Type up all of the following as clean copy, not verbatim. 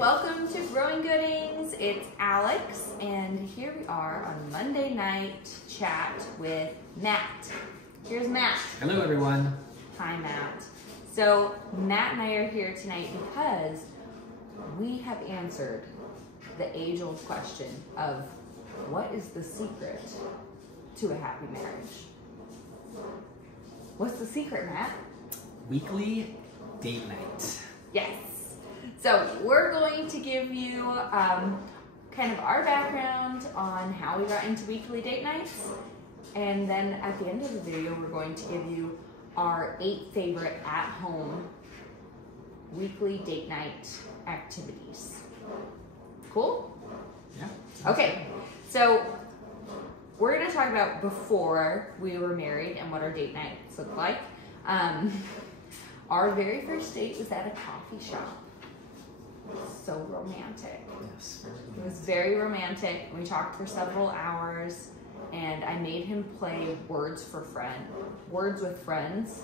welcome to Growing Goodings. It's Alex, and here we are on Monday night chat with Matt. Here's Matt. Hello, everyone. Hi, Matt. So Matt and I are here tonight because we have answered the age-old question of what is the secret to a happy marriage? What's the secret, Matt? Weekly date night. Yes. So we're going to give you kind of our background on how we got into weekly date nights. And then at the end of the video, we're going to give you our 8 favorite at-home weekly date night activities. Cool? Yeah. Okay, so we're going to talk about before we were married and what our date nights looked like. Our very first date was at a coffee shop. So romantic. Yes. It was very romantic. We talked for several hours, and I made him play Words with Friends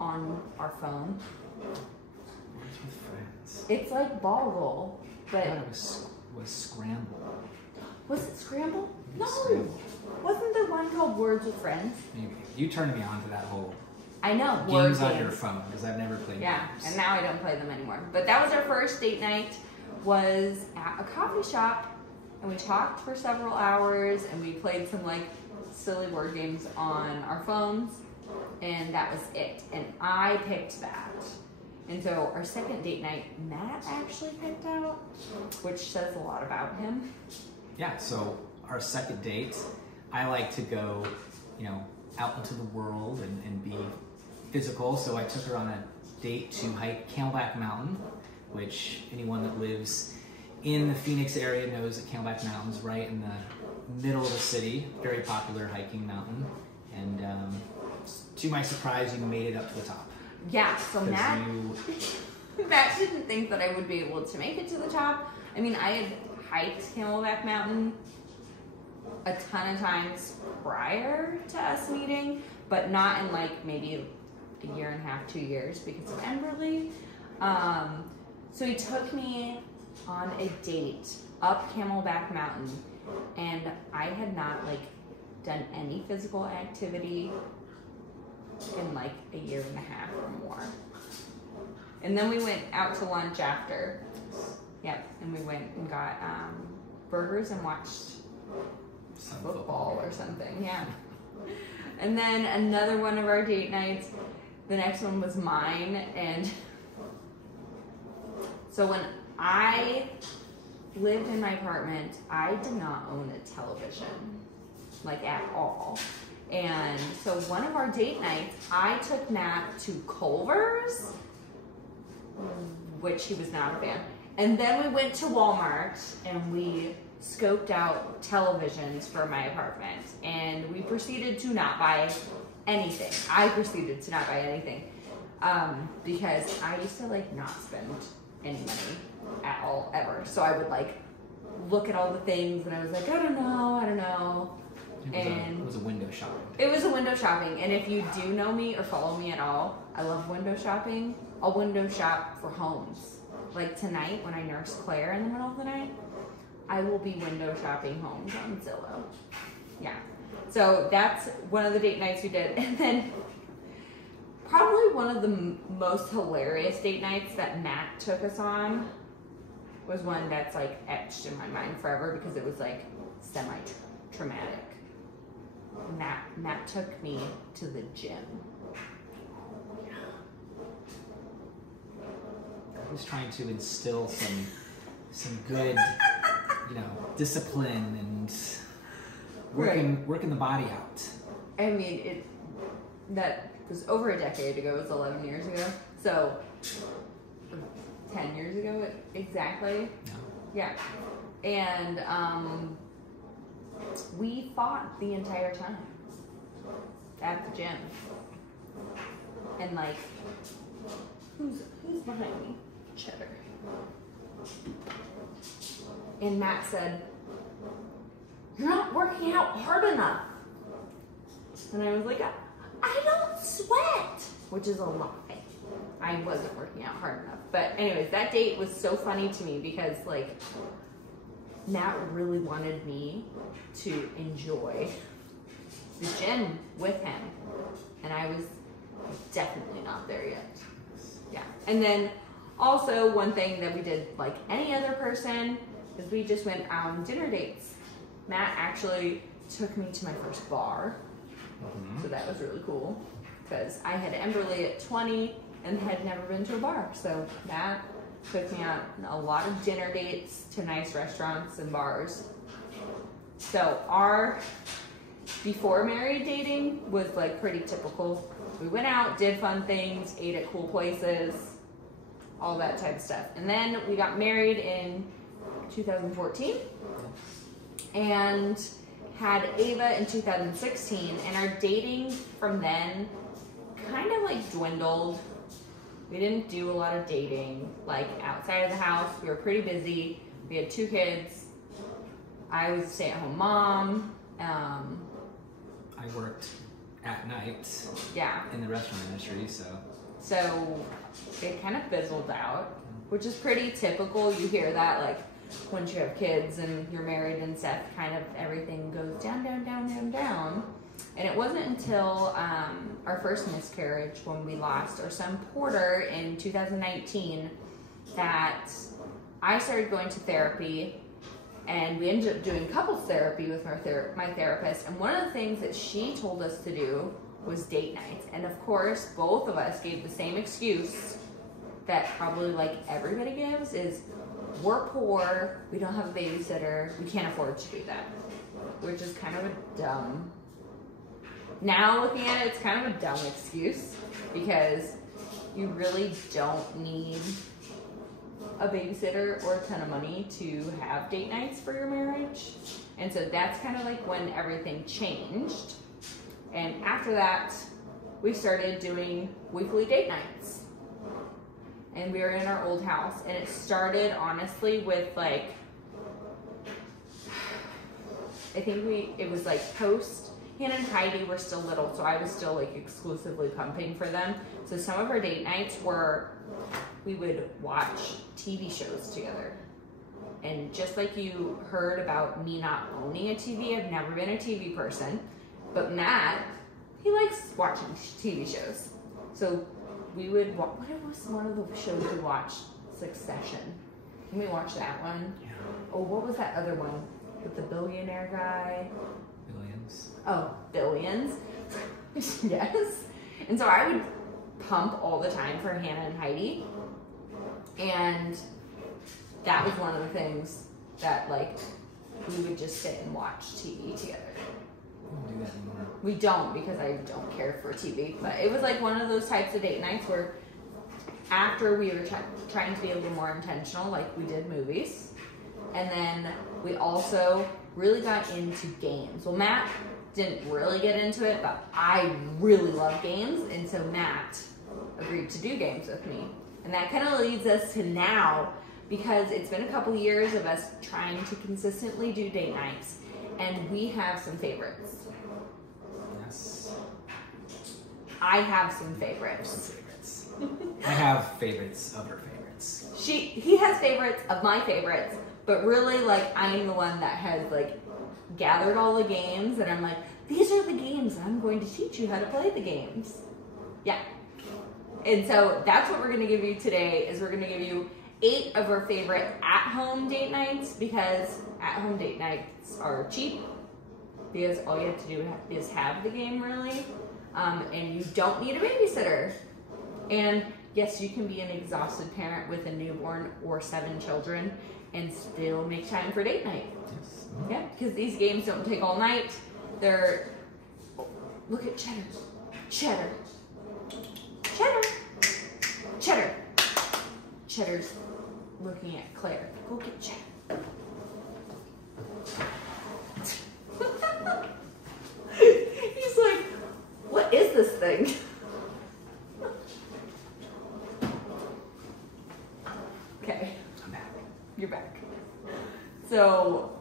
on our phone. Words with Friends. It's like ball roll, but I thought it was Scramble. was it Scramble? No. Scramble. Wasn't there one called Words with Friends? Maybe. You turned me on to that whole I know. games on your phone because I've never played Yeah, games. and now I don't play them anymore. But that was our first date night, was at a coffee shop, and we talked for several hours, and we played some like silly board games on our phones, and that was it. And I picked that. And so our second date night, Matt actually picked out, which says a lot about him. Yeah, so our second date, I like to go, out into the world and be physical. So I took her on a date to hike Camelback Mountain, which anyone that lives in the Phoenix area knows that Camelback Mountain's right in the middle of the city. Very popular hiking mountain. And to my surprise, you made it up to the top. Yeah, so Matt didn't think that I would be able to make it to the top. I mean, I had hiked Camelback Mountain a ton of times prior to us meeting, but not in like maybe a year and a half, 2 years because of Emberly. So he took me on a date up Camelback Mountain, and I had not like done any physical activity in like a year and a half or more. And then we went out to lunch after. Yep, and we went and got burgers and watched football or something, yeah. And then another one of our date nights, the next one was mine, and so when I lived in my apartment, I did not own a television, like at all. And so one of our date nights, I took Matt to Culver's, which he was not a fan. And then we went to Walmart and we scoped out televisions for my apartment. And we proceeded to not buy anything. I proceeded to not buy anything. Because I used to like not spend any money at all, ever. So I would like look at all the things and I was like, I don't know. It was a window shopping. It was a window shopping, and if you do know me or follow me at all, I love window shopping. I'll window shop for homes. Like tonight, when I nurse Claire in the middle of the night, I will be window shopping homes on Zillow. Yeah. So that's one of the date nights we did. And then probably one of the most hilarious date nights that Matt took us on was one that's like etched in my mind forever because it was like semi-traumatic. Matt took me to the gym. I was trying to instill some good, discipline and working the body out. I mean, that was over a decade ago. It was 11 years ago. So 10 years ago, exactly. Yeah. And we fought the entire time at the gym. And like, who's behind me? Cheddar. And Matt said, "You're not working out hard enough." And I was like, I don't sweat, which is a lie. I wasn't working out hard enough. But anyways, that date was so funny to me because like Matt really wanted me to enjoy the gym with him. And I was definitely not there yet. Yeah. And then also one thing that we did like any other person is we just went on dinner dates. Matt actually took me to my first bar. So that was really cool because I had Emberly at 20 and had never been to a bar. So Matt took me on a lot of dinner dates to nice restaurants and bars. So our before married dating was like pretty typical. We went out, did fun things, ate at cool places, all that type of stuff. And then we got married in 2014 and had Ava in 2016, and our dating from then kind of like dwindled. We didn't do a lot of dating like outside of the house. We were pretty busy. We had 2 kids. I was a stay-at-home mom. I worked at night. Yeah. In the restaurant industry, so it kind of fizzled out, which is pretty typical. You hear that like once you have kids and you're married and stuff, kind of everything goes down, down, down, down, down. And it wasn't until our first miscarriage when we lost our son Porter in 2019 that I started going to therapy, and we ended up doing couples therapy with my therapist. And one of the things that she told us to do was date nights. And of course, both of us gave the same excuse that probably like everybody gives is, we're poor, we don't have a babysitter, we can't afford to do that. Which is kind of a dumb, now looking at it, it's kind of a dumb excuse because you really don't need a babysitter or a ton of money to have date nights for your marriage. And so that's kind of like when everything changed. And after that, we started doing weekly date nights. And we were in our old house, and it started honestly with like, I think it was like post, Hannah and Heidi were still little, so I was still like exclusively pumping for them. So some of our date nights were, we would watch TV shows together. And just like you heard about me not owning a TV, I've never been a TV person, but Matt, he likes watching TV shows. So we would, what was one of the shows we watched? Succession. Can we watch that one? yeah. Oh, what was that other one with the billionaire guy? Billions. Oh, Billions. Yes. And so I would pump all the time for Hannah and Heidi. And that was one of the things that like we would just sit and watch TV together. We don't do that anymore. We don't, because I don't care for TV. But it was like one of those types of date nights where after we were trying to be a little more intentional, like we did movies. And then we also really got into games. Well, Matt didn't really get into it, but I really love games. And so Matt agreed to do games with me. And that kind of leads us to now, because it's been a couple years of us trying to consistently do date nights. And we have some favorites. Yes. I have some favorites. Some favorites. I have favorites of her favorites. He has favorites of my favorites, but really like I'm the one that has like gathered all the games, and I'm like, these are the games, and I'm going to teach you how to play the games. Yeah. And so that's what we're going to give you today, is we're going to give you 8 of our favorite at-home date nights, because at-home date nights are cheap, because all you have to do is have the game, really, and you don't need a babysitter. And yes, you can be an exhausted parent with a newborn or 7 children and still make time for date night. Yes. Yeah, because these games don't take all night. They're, look at Cheddar. Cheddar. Cheddar. Cheddar. Cheddar's looking at Claire. Go get Cheddar. He's like, what is this thing? Okay. I'm back. You're back. So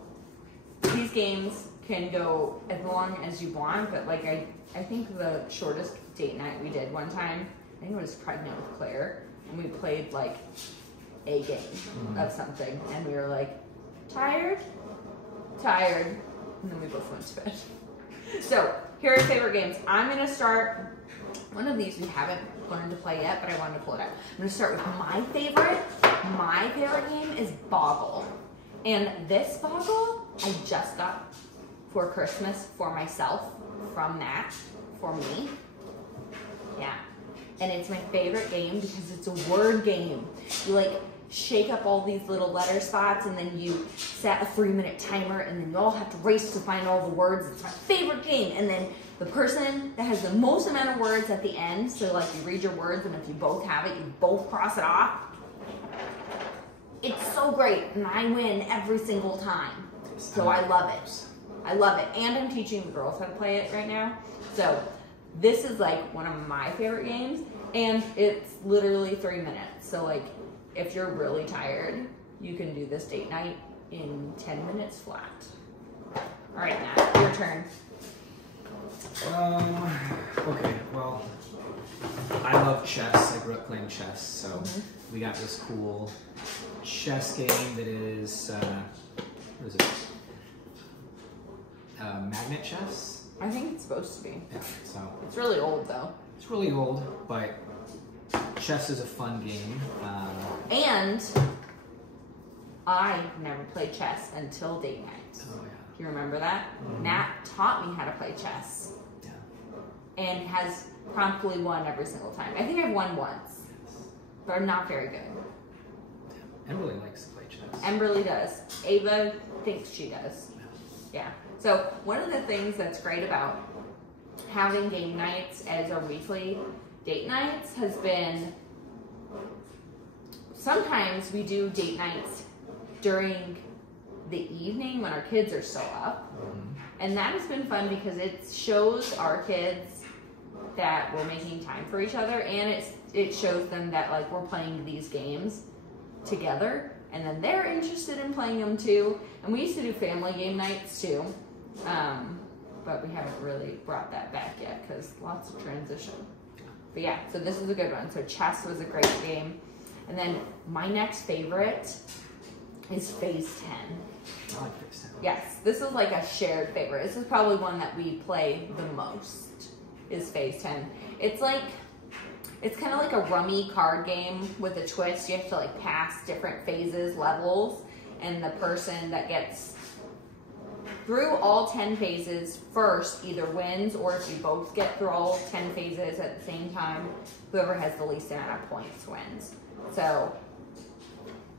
these games can go as long as you want, but like I think the shortest date night we did one time I think I was pregnant with Claire, and we played like a game of something, and we were like, tired, and then we both went to bed. So here are favorite games. I'm gonna start one of these we haven't learned to play yet, but I wanted to pull it out. I'm gonna start with my favorite. My favorite game is Boggle, and this Boggle I just got for Christmas for myself from Matt for me. Yeah. And it's my favorite game because it's a word game. You like shake up all these little letter spots and then you set a 3-minute timer and then you all have to race to find all the words. It's my favorite game. And then the person that has the most amount of words at the end, so like you read your words and if you both have it, you both cross it off. It's so great and I win every single time. So I love it. I love it. And I'm teaching the girls how to play it right now. So this is like one of my favorite games, and it's literally 3 minutes. So like, if you're really tired, you can do this date night in 10 minutes flat. All right, Matt, your turn. Okay, well, I love chess. I grew up playing chess, so we got this cool chess game that is, what is it? Magnet chess? I think it's supposed to be. Yeah, so. It's really old though. It's really old, but chess is a fun game. And I never played chess until date night. Oh yeah. Do you remember that? Nat taught me how to play chess. Yeah. And has promptly won every single time. I think I've won once, but I'm not very good. Emberly likes to play chess. Emberly does. Ava thinks she does. Yeah. So one of the things that's great about having game nights as our weekly date nights has been, sometimes we do date nights during the evening when our kids are still up. And that has been fun because it shows our kids that we're making time for each other, and it shows them that like we're playing these games together, and then they're interested in playing them too. And we used to do family game nights too, but we haven't really brought that back yet because lots of transition. But yeah, so this is a good one. So chess was a great game. And then my next favorite is Phase 10. I like Phase 10. Yes, this is like a shared favorite. This is probably one that we play the most, is Phase 10. It's like, it's kind of like a rummy card game with a twist. You have to like pass different phases, levels, and the person that gets through all 10 phases first either wins, or if you both get through all 10 phases at the same time, whoever has the least amount of points wins. So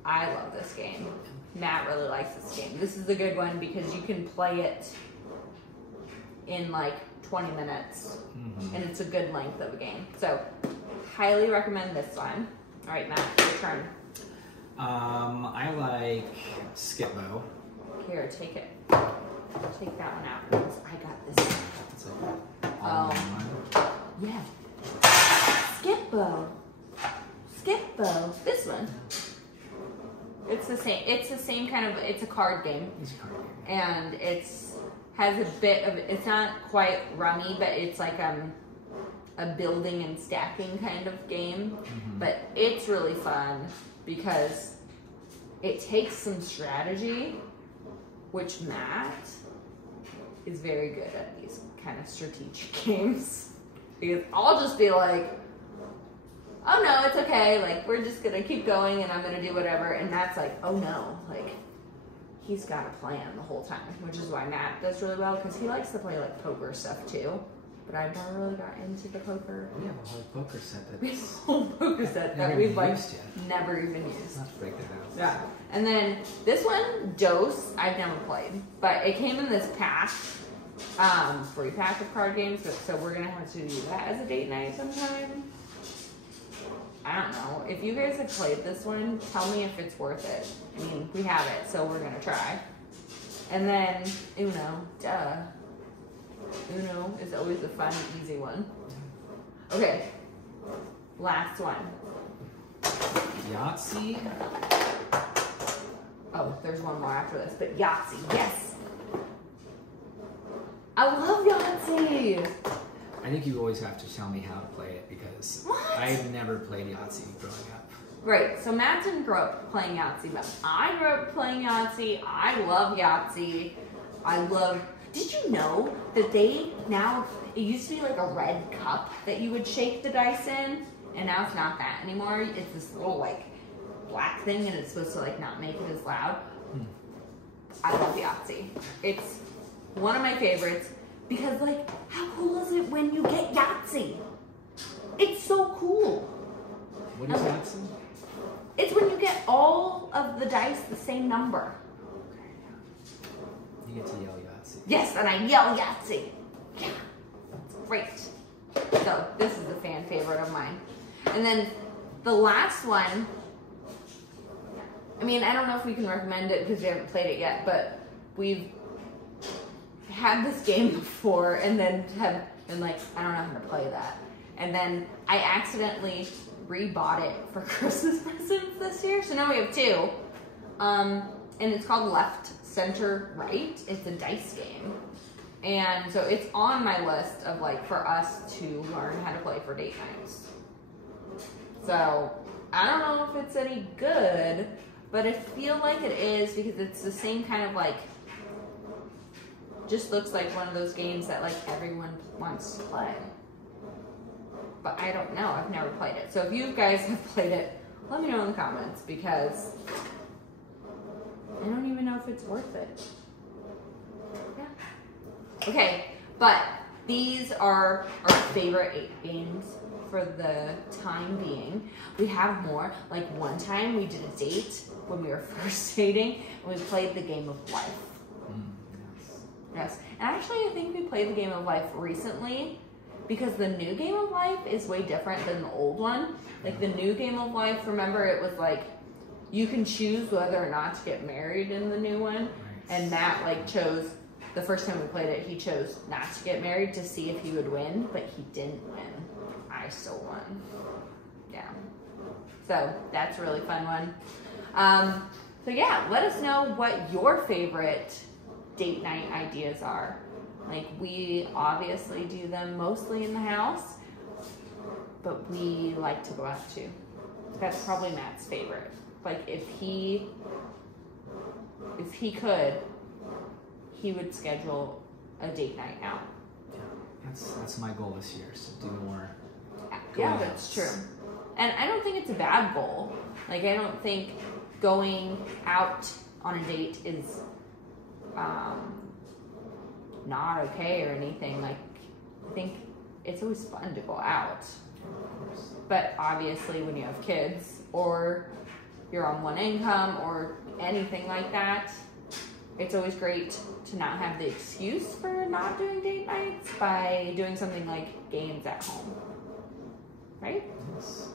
I love this game. Matt really likes this game. This is a good one because you can play it in like 20 minutes and it's a good length of a game. So highly recommend this one. All right, Matt, your turn. I like Skip-Bo. Here, take it. Take that one out because I got this. It's like all in one. Yeah. Skip-Bo. Skip-Bo. This one. It's the same. It's the same kind of. It's a card game. It's a card game. And has a bit of. It's not quite rummy, but it's like a building and stacking kind of game. But it's really fun because it takes some strategy, which Matt is very good at these kind of strategic games. Because I'll just be like, oh no, it's okay, like we're just gonna keep going and I'm gonna do whatever, and Matt's like, oh no, like he's got a plan the whole time, which is why Matt does really well, because he likes to play like poker stuff too, but I've never really got into the poker. We have a whole poker set We have a whole poker set that we've like never even used. Let's break that out. Yeah. And then this one, Dose, I've never played, but it came in this pack, free pack of card games, so we're gonna have to do that as a date night sometime. I don't know. If you guys have played this one, tell me if it's worth it. I mean, we have it, so we're gonna try. And then Uno, duh. Uno is always a fun, easy one. Okay, last one. Yahtzee. Oh, there's one more after this, but Yahtzee, yes. I love Yahtzee. I I think you always have to tell me how to play it because What? I've never played Yahtzee growing up. Right, so Matt didn't grow up playing Yahtzee, but I grew up playing Yahtzee. I love Yahtzee. Did you know that they now, it used to be like a red cup that you would shake the dice in, and now it's not that anymore. It's this little like black thing, and it's supposed to like not make it as loud. I love Yahtzee. It's one of my favorites because like, how cool is it when you get Yahtzee? It's so cool. What is Yahtzee? It's when you get all of the dice the same number. You get to yell Yahtzee. Yes, and I yell Yahtzee. Yeah, it's great. So this is a fan favorite of mine. And then the last one, I mean, I don't know if we can recommend it because we haven't played it yet, but we've had this game before and then have been like, I don't know how to play that. And then I accidentally rebought it for Christmas presents this year. So now we have two. And it's called Left, Center, Right. It's a dice game. And so it's on my list of like for us to learn how to play for date nights. So I don't know if it's any good, but I feel like it is because it's the same kind of like, just looks like one of those games that like everyone wants to play. But I don't know, I've never played it. So if you guys have played it, let me know in the comments because I don't even know if it's worth it. Yeah. Okay, but these are our favorite 8 games for the time being. We have more. Like one time we did a date when we were first dating and we played the game of life. Yes. And actually I think we played the game of life recently because the new game of life is way different than the old one. Like the new game of life, remember it was like you can choose whether or not to get married in the new one. And Matt like chose, the first time we played it, he chose not to get married to see if he would win, but he didn't win. I still won. Yeah. So that's a really fun one. So yeah, let us know what your favorite date night ideas are. Like we obviously do them mostly in the house, but we like to go out too. That's probably Matt's favorite. Like if he could, he would schedule a date night out. Yeah, that's my goal this year, is to do more. Yeah, that's true. And I don't think it's a bad goal. Like I don't think going out on a date is not okay or anything. Like I think it's always fun to go out. But obviously when you have kids or you're on one income or anything like that, it's always great to not have the excuse for not doing date nights by doing something like games at home. Right? Yes.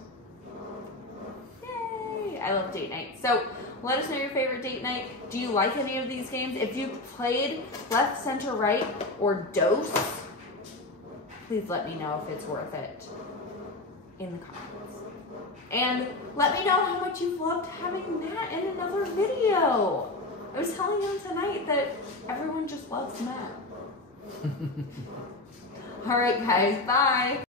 Yay! I love date night. So let us know your favorite date night. Do you like any of these games? If you've played Left, Center, Right, or Dose, please let me know if it's worth it in the comments. And let me know how much you've loved having Matt in another video. I was telling him tonight that everyone just loves Matt. All right, guys. Bye.